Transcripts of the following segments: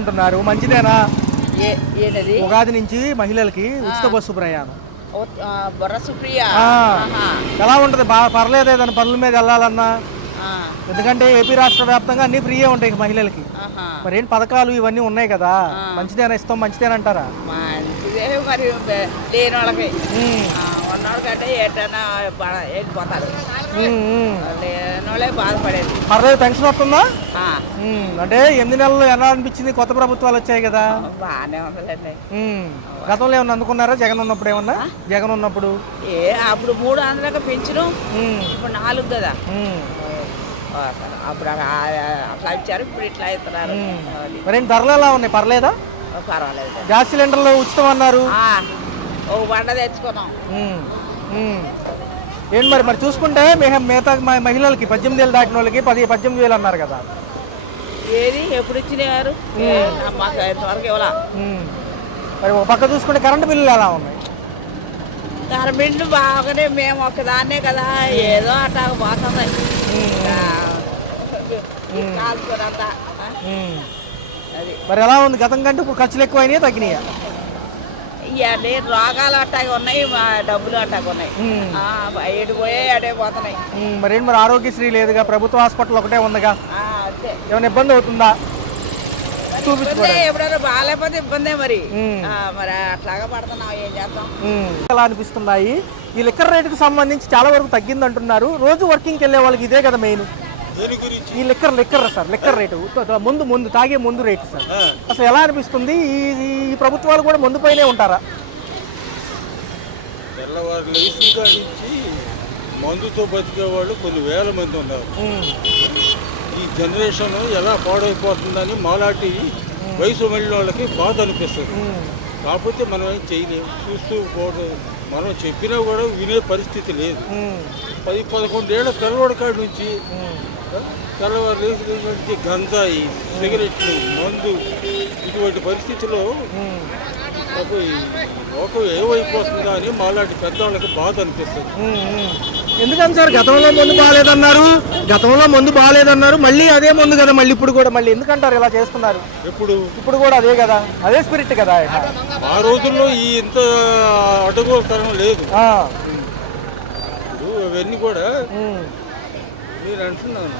అంటున్నారు మంచిదేనా? ఏంటది? ఉగాది నుంచి మహిళలకి ఉచిత బస్సు ప్రయాణం బొర్ర సుప్రియ ఎలా ఉంటుంది? బాగా పర్లేదు ఏదైనా పనుల మీద వెళ్ళాలన్నా? ఎందుకంటే ఏపీ రాష్ట్ర వ్యాప్తంగా అన్ని ఫ్రీయే ఉంటాయి మహిళలకి. మరి ఏంటి పథకాలు ఇవన్నీ ఉన్నాయి కదా, మంచిదేనా? ఇస్తాం మంచిదేనంటారా? మంచిదే మరి లేని వాళ్ళకి ఉన్నోళ్ళకంటే ఏంటన్నా వెళ్ళిపోతారు, లేని వాళ్ళే బాధపడేది. పర్లేదు, పెన్షన్ వస్తుందా? అంటే 8 నెలలు ఎలా అనిపించింది? కొత్త ప్రభుత్వాలు వచ్చాయి కదా. బాగానే ఉందండి. గతంలో ఏమన్నా అందుకున్నారా జగన్ ఉన్నప్పుడు? ఏమన్నా జగన్ ఉన్నప్పుడు అప్పుడు 300 పెంచడం, ఇప్పుడు 4 కదా. అప్పుడు అట్లా ఇచ్చారు, ఇప్పుడు ఇట్లా ఇస్తున్నారు. మరేం ధరలు ఎలా ఉన్నాయి? పర్లేదా? పర్వాలేదు. గ్యాస్ సిలిండర్లు ఉచితం అన్నారు, ఒక బండ తెచ్చుకున్నాం. ఏంటి మరి చూసుకుంటే మిగతా మహిళలకి 18 ఏళ్ళు దాటిన వాళ్ళకి 18,000 అన్నారు కదా. ఏది ఎప్పుడు ఇచ్చినారు? మాకు ఇంతవరకు ఇవ్వాల. మరి ఒక పక్క చూసుకుంటే కరెంటు బిల్లులు ఎలా ఉన్నాయి? కరెంటు బాగానే, మేము ఒకదాన్నే కదా, ఏదో అట్లా పోతుంది. కాల్చుకున్నంత అది. మరి ఎలా ఉంది గతం కంటే? ఇప్పుడు ఖర్చులు ఎక్కువ అయినాయా తగ్గినాయా? ఇవన్నీ రోగాలు అట్టాగా ఉన్నాయి, డబ్బులు అట్టాగా ఉన్నాయి. ఎటు పోయే అడే పోతున్నాయి. మరేంటి మరి ఆరోగ్యశ్రీ లేదుగా, ప్రభుత్వ హాస్పిటల్ ఒకటే ఉందిగా, అంతే. ఏమైనా ఇబ్బంది అవుతుందా? ఎప్పుడైనా బాగాలేకపోతే ఇబ్బందే మరి. మరి అట్లాగా పడుతున్నాం, ఏం చేస్తాం. ఎలా అనిపిస్తున్నాయి? ఈ లిక్కర్ రేటుకి సంబంధించి చాలా వరకు తగ్గింది అంటున్నారు. రోజు వర్కింగ్కి వెళ్ళే వాళ్ళకి ఇదే కదా మెయిన్. ఈ లిక్కర్ రేటు ముందు తాగే ముందు రేటు సార్, అసలు ఎలా అనిపిస్తుంది? ఈ ప్రభుత్వాలు కూడా ముందు పైనే ఉంటారా? తెల్లవారు లేచి నుంచి మందుతో బతికే వాళ్ళు కొన్ని వేల మంది ఉన్నారు. ఈ జనరేషన్ ఎలా పాడైపోతుందని మాలాంటి వయసు వెళ్ళిన వాళ్ళకి బాధ అనిపిస్తుంది. కాకపోతే మనం ఏం చేయలేము, చూస్తూ పోవడం. మనం చెప్పినా కూడా వినే పరిస్థితి లేదు. 10-11 ఏళ్ల తెల్లవాడి కాడి నుంచి తెల్లవారు లేచి నుంచి గంజాయి, సిగరెట్లు, మందు, ఇటువంటి పరిస్థితుల్లో లోకం ఏమైపోతుందా అని మాలాంటి పెద్దవాళ్ళకి బాధ అనిపిస్తుంది. ఎందుకని సార్? గతంలో మందు బాగాలేదన్నారు, మళ్ళీ అదే మందు కదా మళ్ళీ ఇప్పుడు కూడా మళ్ళీ ఎందుకంటారు ఇలా చేస్తున్నారు? ఇప్పుడు కూడా అదే కదా, అదే స్పిరిట్ కదా. ఆ రోజుల్లో ఈ ఇంత అడ్డగోలుతనం లేదు. ఇప్పుడు అవన్నీ కూడా నేను అంటున్నాను,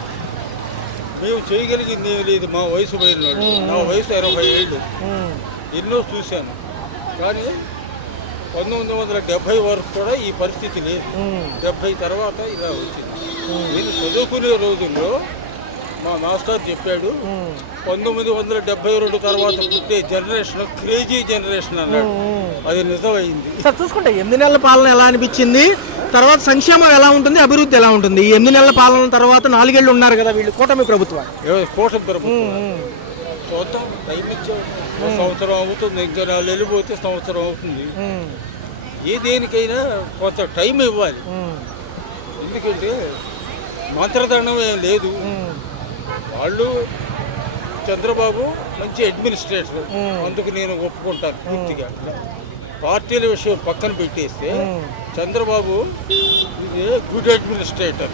మేము చేయగలిగింది ఏమి లేదు. మా వయసు పోయిన నా వయసు 60 ఏళ్ళు, ఎన్నో చూశాను. కానీ 1970 వరకు కూడా ఈ పరిస్థితి లేదు. 70 తర్వాత ఇలా వచ్చింది. నేను చదువుకునే రోజుల్లో మా మాస్టర్ చెప్పాడు, 1972 తర్వాత పుట్టే జనరేషన్ క్రేజీ జనరేషన్ అన్నాడు. అది నిజమైంది. సార్ చూసుకుంటే 8 నెలల పాలన ఎలా అనిపించింది? తర్వాత సంక్షేమం ఎలా ఉంటుంది, అభివృద్ధి ఎలా ఉంటుంది? 8 నెలల పాలన తర్వాత 4 ఏళ్ళు ఉన్నారు కదా వీళ్ళు, కూటమి ప్రభుత్వం. కూటమి ప్రభుత్వం చూద్దాం, టైం ఇచ్చాము. సంవత్సరం అవుతుంది, ఇంకా 4 నెలలు పోతే సంవత్సరం అవుతుంది. ఏ దేనికైనా కొంత టైం ఇవ్వాలి. ఎందుకంటే మంత్రదండం ఏం లేదు. వాళ్ళు చంద్రబాబు మంచి అడ్మినిస్ట్రేటర్, అందుకు నేను ఒప్పుకుంటాను పూర్తిగా. పార్టీల విషయం పక్కన పెట్టేస్తే చంద్రబాబు గుడ్ అడ్మినిస్ట్రేటర్.